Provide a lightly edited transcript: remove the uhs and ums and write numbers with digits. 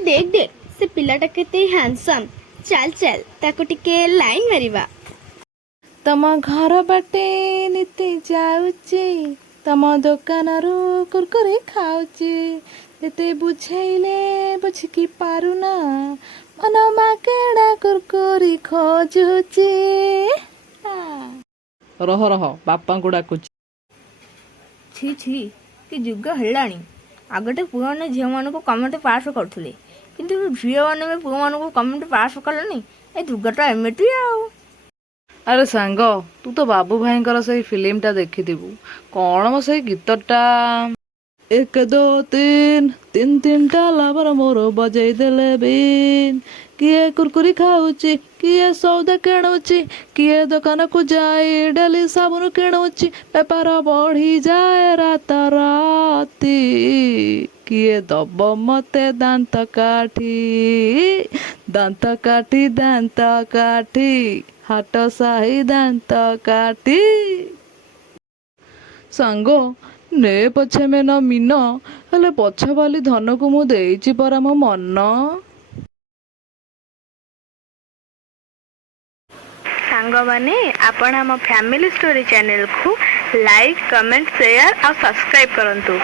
देख देख से पिलाटा केते हैंडसम। चल चल ताको टिके लाइन मारिबा। तम घर बाटे नीति जाऊची तम दुकानरू कुरकुरी खाऊची जेते बुझेइले बुझिकी पारुना मन माकेड़ा कुरकुरी खोजुची। रह रह बापा को डाकुची। छी छी कि जुग हेलाणी आगटे पुआ मैंने झील मान को कमेंट पास करते किंतु झील मैंने भी पुआ मान को कमेंट पास कलेनी ए जुगटा एमती आउ। अरे सांग तू तो बाबू भाईंकर से फिल्मटा देखिथिबु कौन मो से गीतटा एक दो तीन तीन तीन टाला पर मोर बजेई देले बीन किए कुरकुरी खाऊची किए सौदा किणुची किए दुकान को जाए डेली साबुन किणुची बेपार बढ़ी जाए रात राती किए दब मते दांत काठी दांत काठी दांत काठी हाट साही दांत काठी। सांग ने पछे में न मीन हेले पछ बाली धन को मु देइची परा मो मन। सांग माने आपण हम फैमिली स्टोरी चैनल को लाइक कमेंट शेयर और सब्सक्राइब करंतु।